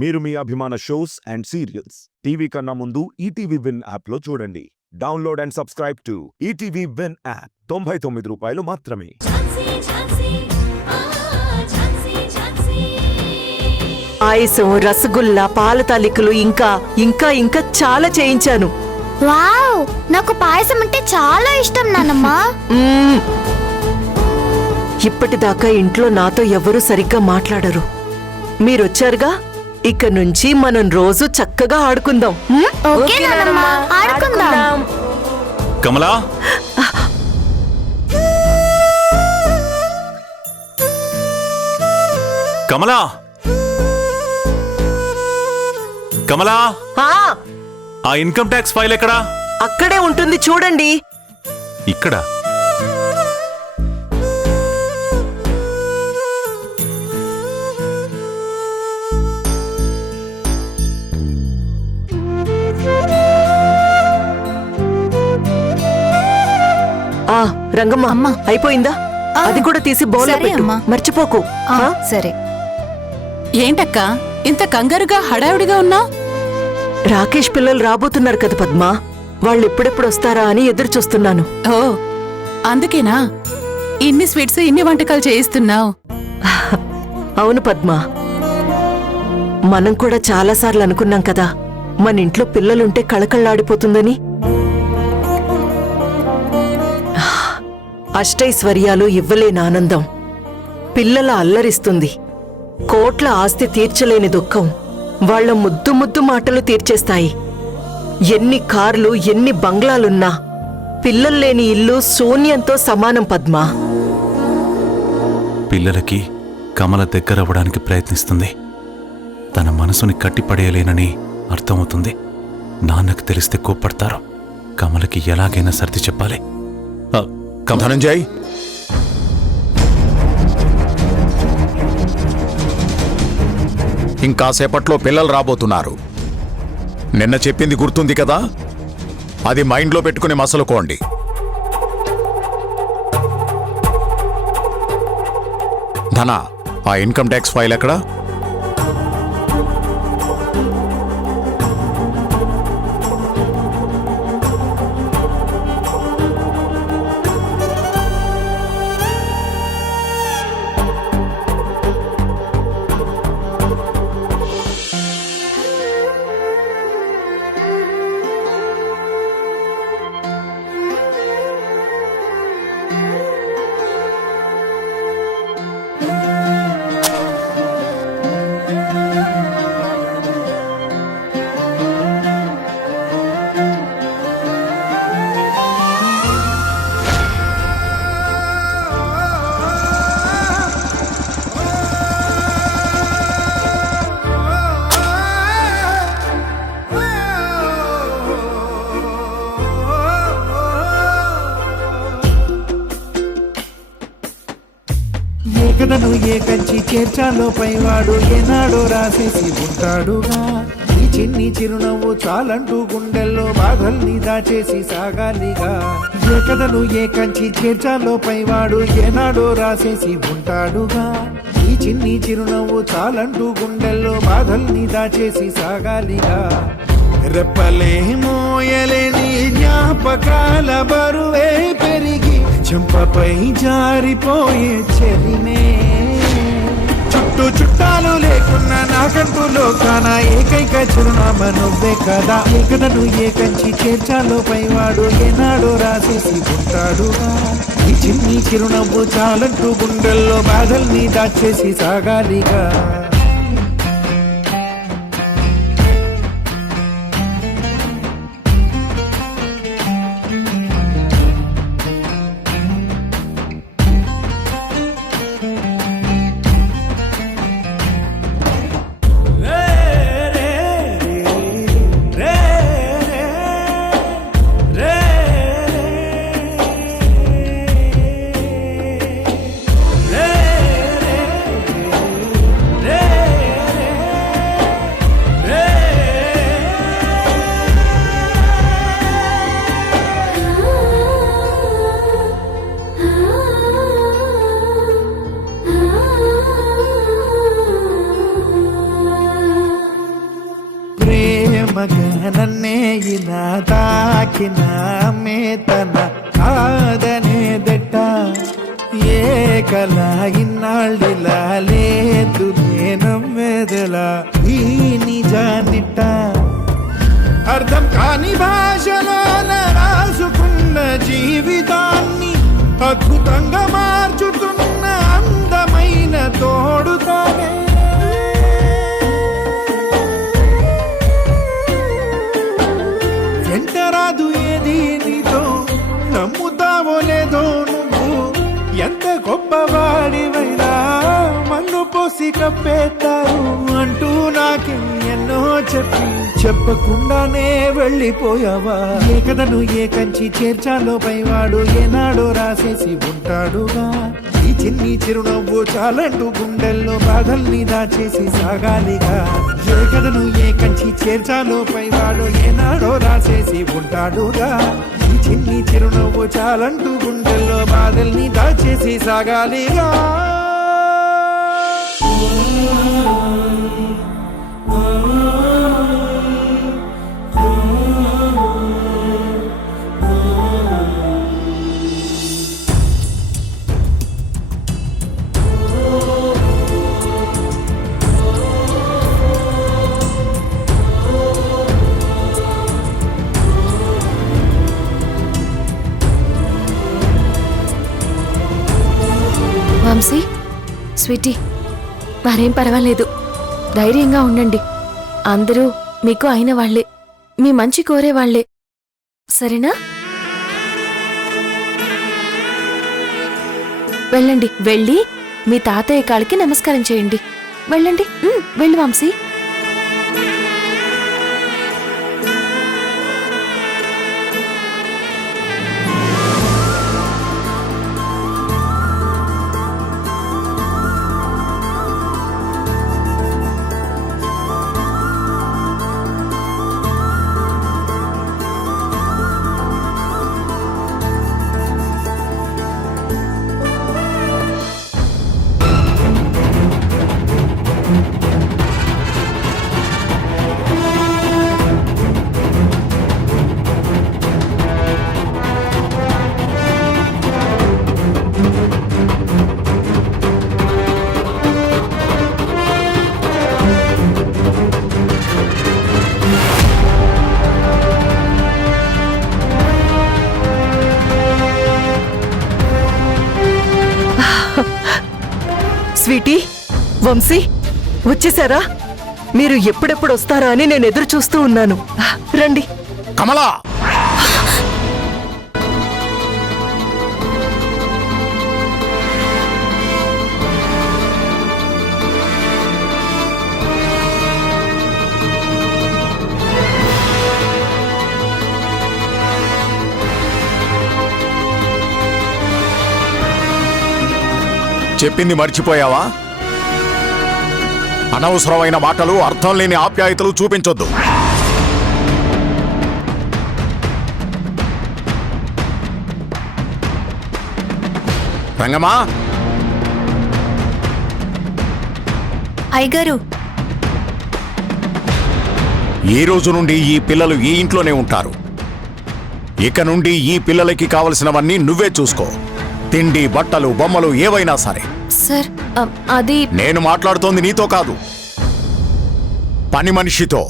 మీరు మీ అభిమాన shows and serials TV కన్నా ముందు ఈటీవీ విన్ యాప్లో చూడండి. Download and subscribe to ETV win app. 99 రూపాయలు మాత్రమే. పాయసం, రసగుల్లా, పాల తాలికలు ఇంకా ఇంకా ఇంకా చాలా చేయించాను. వావ్, నాకు పాయసం అంటే చాలా ఇష్టం నానమ్మా. ఇప్పటిదాకా ఇంట్లో నాతో ఎవరూ సరిగ్గా మాట్లాడరు. మీరొచ్చారుగా, ఇక నుంచి మనం రోజు చక్కగా ఆడుకుందాం. ఓకే నానమ్మా, ఆడుకుందాం. కమలా, కమలా, కమలా, ఆ ఇన్కమ్ ట్యాక్స్ ఫైల్ ఎక్కడా? అక్కడే ఉంటుంది, చూడండి. ఇక్కడ రంగమ్మ, అమ్మా, అయిపోయిందా? అది కూడా తీసి బౌల్లో సరే పెట్టు, అమ్మా. మర్చిపోకు. సరే. ఏంటక్క ఇంత కంగారుగా హడావుడిగా ఉన్నావు? రాకేష్ పిల్లలు రాబోతున్నారు కదా పద్మా, వాళ్ళు ఎప్పుడెప్పుడు వస్తారా అని ఎదురు చూస్తున్నాను. ఓ, అందుకేనా ఇన్ని స్వీట్స్, ఇన్ని వంటకాలు చేయిస్తున్నావు? అవును పద్మా, మనం కూడా చాలాసార్లు అనుకున్నాం కదా, మన ఇంట్లో పిల్లలుంటే కళకళలాడిపోతుందని. అష్టైశ్వర్యాలు ఇవ్వలేని ఆనందం పిల్లల అల్లరిస్తుంది. కోట్ల ఆస్తి తీర్చలేని దుఃఖం వాళ్ల ముద్దు ముద్దు మాటలు తీర్చేస్తాయి. ఎన్ని కార్లు, ఎన్ని బంగ్లాలున్నా పిల్లల్లేని ఇల్లు శూన్యంతో సమానం పద్మా. పిల్లలకి కమల దగ్గరవ్వడానికి ప్రయత్నిస్తుంది. తన మనసుని కట్టిపడేయలేనని అర్థమవుతుంది. నాన్నకు తెలిస్తే కోప్పడతారు. కమలకి ఎలాగైనా సర్ది చెప్పాలి. ధనంజయ్, ఇంకాసేపట్లో పిల్లలు రాబోతున్నారు. నిన్న చెప్పింది గుర్తుంది కదా, అది మైండ్లో పెట్టుకుని మసలుకోండి. ధన, ఆ ఇన్కమ్ ట్యాక్స్ ఫైల్ ఎక్కడా? కథను ఏ కంచి చేర్చాలో పైవాడు ఏనాడో రాసేసి ఉంటాడుగా. ఈ చిన్ని చిరునవ్వు చాలంటూ గుండెల్లో బాధల్ని దాచేసి సాగాలిగా. ఏ కథను ఏ కంచి చేర్చాలో పైవాడు ఏనాడో రాసేసి ఉంటాడుగా. ఈ చిన్ని చిరునవ్వు చాలంటూ గుండెల్లో బాధల్ని దాచేసి సాగాలిగా. రెప్పలే మోయలేని జ్ఞాపకాల బరువే పెరిగి చెంపపై జారిపోయే చెలిమే. చుట్టూ చుట్టాలు లేకున్నా నాకంటూ లోకాన ఏకైక చిరునామా నువ్వే కదా. ఏ కథను ఏ కంచి చేర్చాలో పైవాడు ఏనాడో రాసేసి ఉంటాడుగా. ఈ చిన్ని చిరునవ్వు చాలంటూ గుండెల్లో బాధల్ని దాచేసి సాగాలిగా. ప్రేమగా నన్నే ఇలా తాకిన మేతన కాదనేదట ఏ కల ఇన్నాళ్ళిలా లేదు నేను మెదలా ఈ నిజానిట అర్థం కాని భాషలో రాసుకున్న జీవితాన్ని అద్భుతంగా మార్చుతున్న అందమైన తోడుతానే వెంటరాదు ఏది నీతో నమ్ముతావో లేదో నువ్వు ఎంత గొప్పవాడివైనా మన్ను పోసి కప్పేస్తారు అంటూ నాకే ఎన్నో చెప్పకుండానే వెళ్ళిపోయావా ఏ కథను ఏ కంచి చేర్చాలో పైవాడు ఏనాడో రాసేసి ఉంటాడుగా ఈ చిన్ని చిరునవ్వు చాలంటూ గుండెల్లో బాధల్ని దాచేసి సాగాలిగా ఏ కథను ఏ కంచి చేర్చాలో పైవాడు ఏనాడో రాసేసి ఉంటాడుగా ఈ చిన్ని చిరునవ్వు చాలంటూ గుండెల్లో బాధల్ని దాచేసి సాగాలిగా వంశీ, స్వీటీ, మరేం పర్వాలేదు, ధైర్యంగా ఉండండి. అందరూ మీకు అయిన వాళ్లే, మీ మంచి కోరేవాళ్లే, సరేనా? వెళ్ళండి, వెళ్ళి మీ తాతయ్య కాళ్ళకి నమస్కారం చేయండి. వెళ్ళండి, వెళ్ళు వంశీ. స్వీటీ, వంశీ, వచ్చేసారా? మీరు ఎప్పుడెప్పుడు వస్తారా అని నేను ఎదురు చూస్తూ ఉన్నాను. రండి. కమలా, చెప్పింది మర్చిపోయావా? అనవసరమైన మాటలు, అర్థం లేని ఆప్యాయతలు చూపించొద్దు. రంగమ్మా, అయ్యగారు, ఈ రోజు నుండి ఈ పిల్లలు ఈ ఇంట్లోనే ఉంటారు. ఇక నుండి ఈ పిల్లలకి కావలసినవన్నీ నువ్వే చూసుకో. తిండి, బట్టలు, బొమ్మలు ఏవైనా సరే. సార్, అది నేను మాట్లాడుతోంది నీతో కాదు, పని మనిషితో.